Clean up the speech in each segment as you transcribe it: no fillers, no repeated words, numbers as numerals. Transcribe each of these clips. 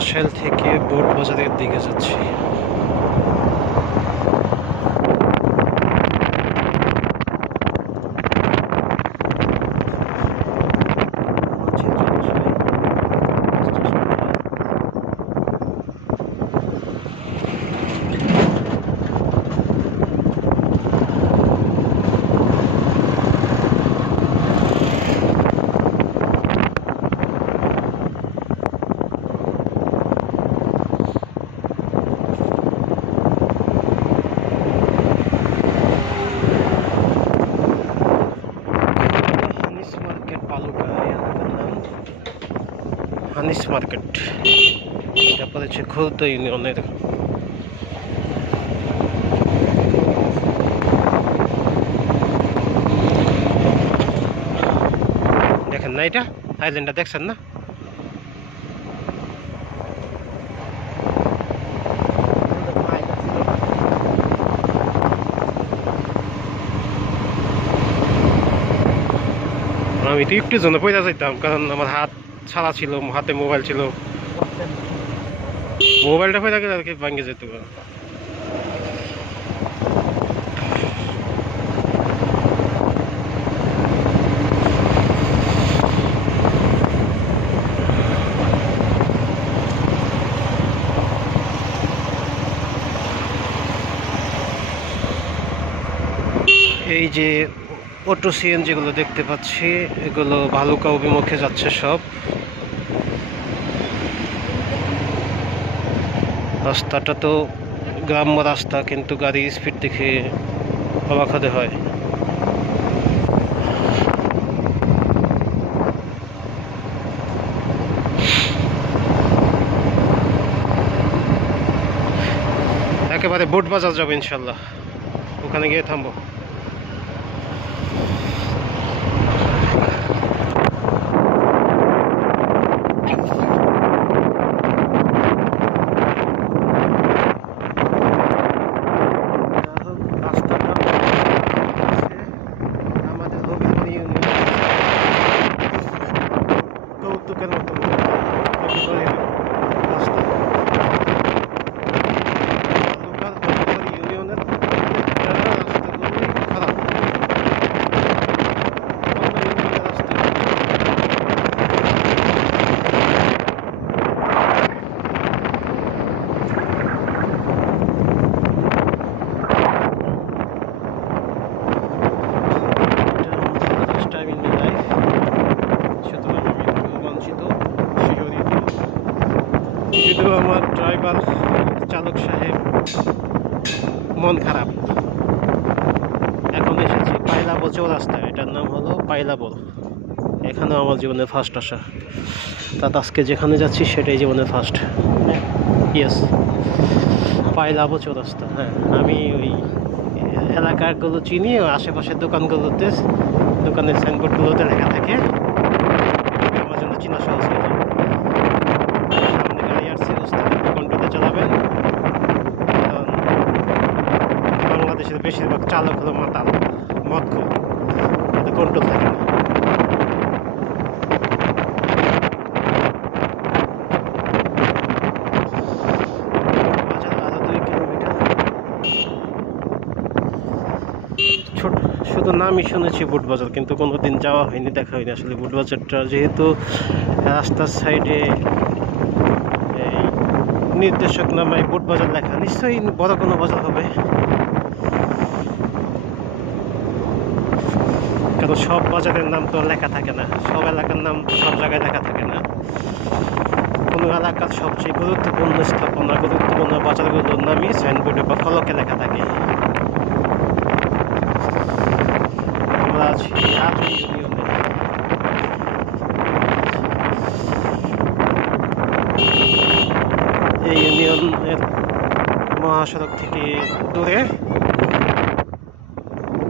মশাইল থেকে বোট বাজারের দিকে যাচ্ছি। হানিস মার্কেট, এটা পড়েছে খুলতা ইউনিয়নের। দেখেন না, এটা আইল্যান্ডটা দেখছেন না? আমি তো একটু জন্য পয়সা যাইতাম, কারণ আমার হাত ছাড়া ছিল, হাতে মোবাইল ছিল, মোবাইলটা পয়সা গেলে আর কি ভাঙে যেত। এই যে অটো সিএনজিগুলো দেখতে পাচ্ছি, এগুলো ভালুকা অভিমুখে যাচ্ছে সব। রাস্তাটা তো গ্রাম্য রাস্তা, কিন্তু গাড়ির স্পিড দেখে অবাক হতে হয়। একেবারে বোট বাজার যাবো ইনশাল্লাহ, ওখানে গিয়ে থামবো। যদিও আমার ড্রাইভার চালক সাহেব মন খারাপ। এখন এসেছি পাইলাবো চৌরাস্তা, এটার নাম হলো পাইলাবো। এখানেও আমার জীবনের ফার্স্ট আসা, তাতে আজকে যেখানে যাচ্ছি সেটাই জীবনের ফার্স্ট। ইয়েস, পাইলাবো চৌরাস্তা। হ্যাঁ, আমি ওই এলাকাগুলো চিনি, আশেপাশের দোকানগুলোতে, দোকানের সাইনবোর্ডগুলোতে লেখা থাকে, আমার জন্য চিনা সহজ হয়ে যায়। সামনে গাড়ি আসছে, কন্ট্রোলে চালাবেন, কারণ বাংলাদেশের বেশিরভাগ চালক হলো মাতাল, মদখোর, এতে কন্ট্রোল থাকে না। ছোট শুধু নামই শুনেছি বুট বাজার, কিন্তু কোনোদিন যাওয়া হয়নি, দেখা হয়নি আসলে বুট বাজারটা। যেহেতু রাস্তার সাইডে এই নির্দেশক নামায় বুট বাজার লেখা, নিশ্চয়ই বড় কোনো বাজার হবে, কারণ সব বাজারের নাম তো লেখা থাকে না, সব এলাকার নাম সব জায়গায় লেখা থাকে না। কোনো এলাকার সবচেয়ে গুরুত্বপূর্ণ স্থাপনা, গুরুত্বপূর্ণ বাজারগুলোর নামই সাইনবোর্ডে বা ফলকে লেখা থাকে। আমরা আছি ইউনিয়নে। এই ইউনিয়নের মহাসড়ক থেকে দূরে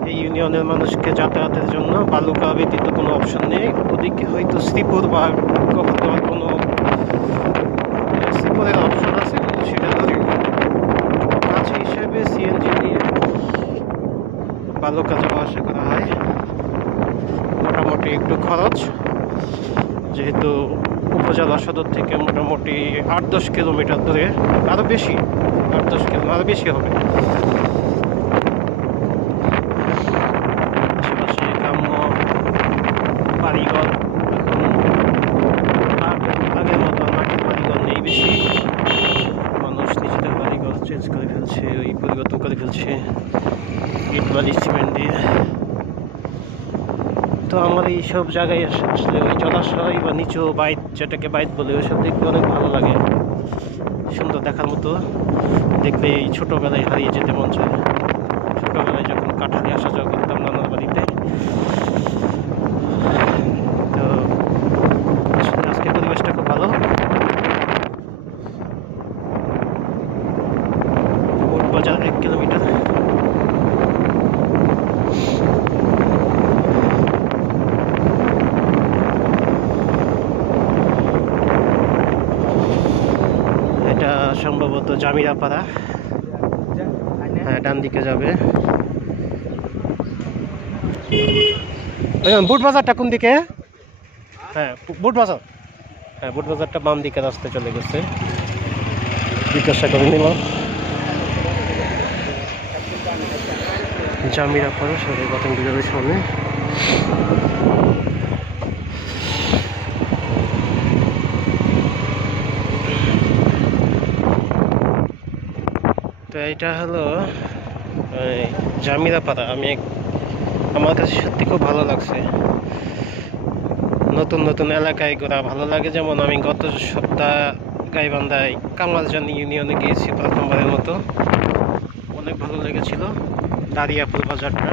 এই ইউনিয়নের মানুষকে যাতায়াতের জন্য বালুকা ব্যতীত কোনো অপশন নেই। ওদিকে হয়তো শ্রীপুর বা কখনো কোনো শ্রীপুরের অপশন আছে, কিন্তু সেটা ধরে কাছে হিসেবে সিএনজি নিয়ে বালুকা যাওয়া আসা করা হয়। মোটামুটি একটু খরচ, যেহেতু উপজেলা সদর থেকে মোটামুটি 8-10 কিলোমিটার দূরে, আরও বেশি, 8-10 কিলোমিটার আরও বেশি হবে। আশেপাশে গ্রাম্য বাড়িঘর আগের মতো মাটির বাড়িঘর নেই বেশি, মানুষ নিজেদের বাড়িঘর চেঞ্জ করে ফেলছে, ওই পরিবর্তন করে ফেলছে ইট বালি সিমেন্ট দিয়ে। তো আমার এইসব জায়গায় আসলে ওই জলাশয় বা নিচু বাইট, যেটাকে বাইট বলে, ওইসব দেখতে অনেক ভালো লাগে, সুন্দর দেখার মতো। দেখলে এই ছোটোবেলায় হারিয়ে যেতে মন চায়। ছোটোবেলায় যখন কাঠালি আসা যাওয়া করতাম নানার বাড়িতে, তো আজকে পরিবেশটা খুব ভালো। বোট বাজার 1 কিলোমিটার। এটা সম্ভবত জামিরাপাড়া, হ্যাঁ ডান দিকে যাবে। বুট বাজারটা কোন দিকে? হ্যাঁ বুট বাজার, হ্যাঁ বুট বাজারটা বাম দিকে রাস্তায় চলে গেছে, জিজ্ঞাসা করে নিলাম। জামিরাপাড়া সবাই প্রথম বিদ্যালয়ের সামনে। তো এটা হলো জামিরাপাড়া। আমার কাছে সত্যি খুব ভালো লাগছে, নতুন নতুন এলাকায় ঘোরা ভালো লাগে। যেমন আমি গত সপ্তাহ গাইবান্ধায় কামালজানি ইউনিয়নে গিয়েছি প্রথমবারের মতো, অনেক ভালো লেগেছিল। দারিয়াপুর বাজারটা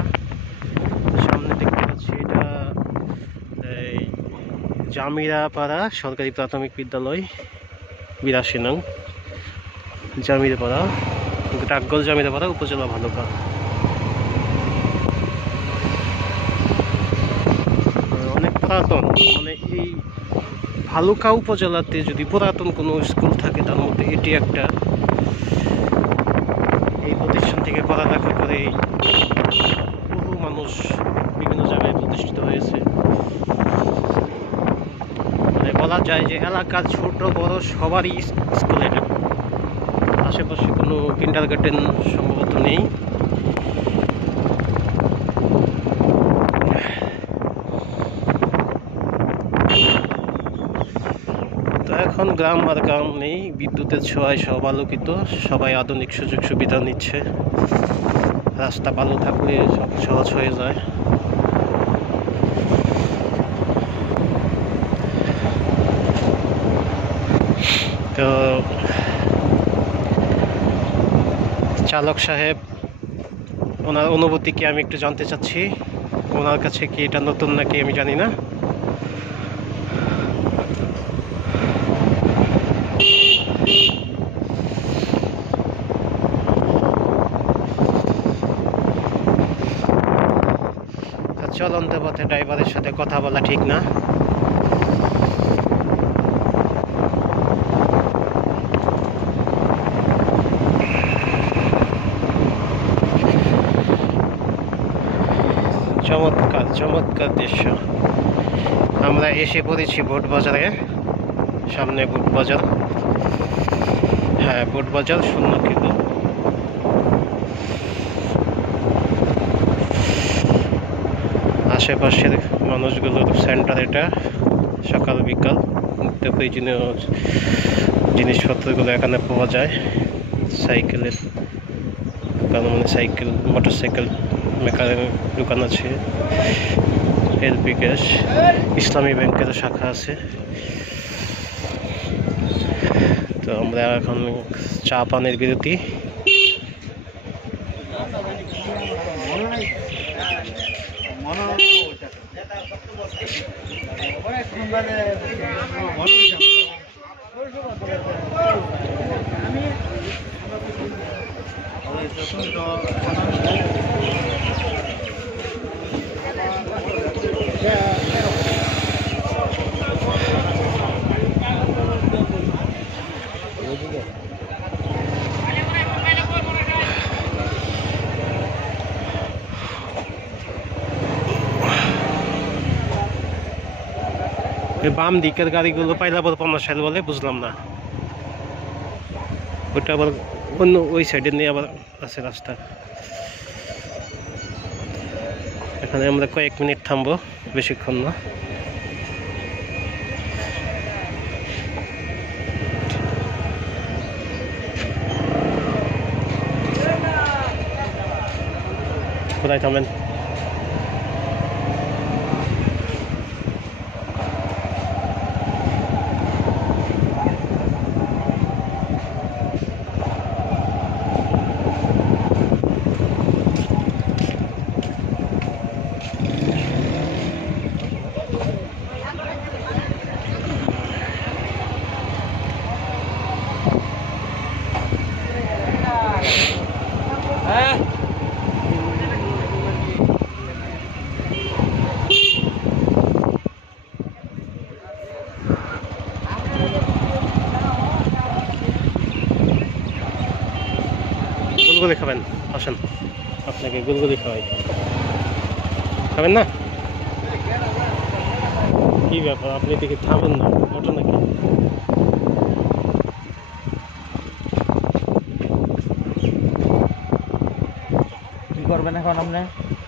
সামনে দেখতে পাচ্ছি, এটা এই জামিরাপাড়া সরকারি প্রাথমিক বিদ্যালয় 82 নং জামিরাপাড়া, ডাকগোল জামিরাপাড়া, উপজেলা ভালুকা। অনেক পুরাতন, মানে এই ভালুকা উপজেলাতে যদি পুরাতন কোনো স্কুল থাকে তার মধ্যে এটি একটা। এই প্রতিষ্ঠান থেকে পড়ালেখা করে বহু মানুষ বিভিন্ন জায়গায় প্রতিষ্ঠিত হয়েছে। মানে বলা যায় যে এলাকার ছোট বড় সবারই স্কুল এটা। আশেপাশে কোনো কিন্ডারগার্টেন সম্ভবত নেই। তো এখন গ্রাম আর গ্রাম নেই, বিদ্যুতের ছোঁয়ায় সব আলোকিত, সবাই আধুনিক সুযোগ সুবিধা নিচ্ছে। রাস্তা ভালো থাকলে সব সহজ হয়ে যায়। তো চালক সাহেব, ওনার অনুভূতি কি আমি একটু জানতে চাচ্ছি। ওনার কাছে কি এটা নতুন নাকি আমি জানি না। চলন্ত পথে ড্রাইভারের সাথে কথা বলা ঠিক না। চমৎকার চমৎকার দৃশ্য। আমরা এসে পড়েছি বোট বাজারে, সামনে বোট বাজার। হ্যাঁ বোট বাজার 0 কিলো। আশেপাশের মানুষগুলোর সেন্টার এটা। সকাল বিকাল নিত্য প্রয়োজনীয় জিনিসপত্রগুলো এখানে পাওয়া যায়। সাইকেলের দোকান, মানে সাইকেল মোটরসাইকেল মেকানিক দোকান আছে। এলপি গ্যাস, ইসলামী ব্যাংকের শাখা আছে। তো আমরা এখন চা পানের বিরতি। বাম দিকের গাড়িগুলো পাইলাবর 50 বলে, বুঝলাম না। ওটা আবার অন্য ওই সাইডে নিয়ে আবার আছে রাস্তা। এখানে আমরা কয়েক মিনিট থামবো, বেশিক্ষণ না। কোথায় থামবেন? গুলগুলি খাবেন? আসেন, আপনাকে গুলগুলি খাওয়াই। খাবেন না? কি ব্যাপার, আপনি দেখি থামেন না, ওটা নাকি? কি করবেন এখন আপনি?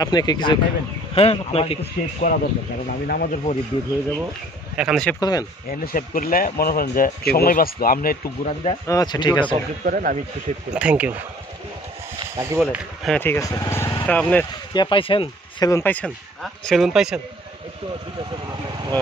আপনাকে কিছু খাবেন? হ্যাঁ, আপনাকে শেভ করা দরকার, কারণ আমি নামাজের পরে বের হয়ে যাবো। এখানে সেভ করবেন? এখানে শেভ করলে মনে করেন যে সময় বাঁচলো। আপনি একটু ঘুরান দেন। আচ্ছা ঠিক আছে, কমপ্লিট করেন, আমি একটু শেভ করি। Thank you. বাকি বলেন। হ্যাঁ ঠিক আছে। তা আপনি ইয়া পাইছেন, সেলুন পাইছেন? সেলুন পাইছেন? একটু ঠিক আছে। ও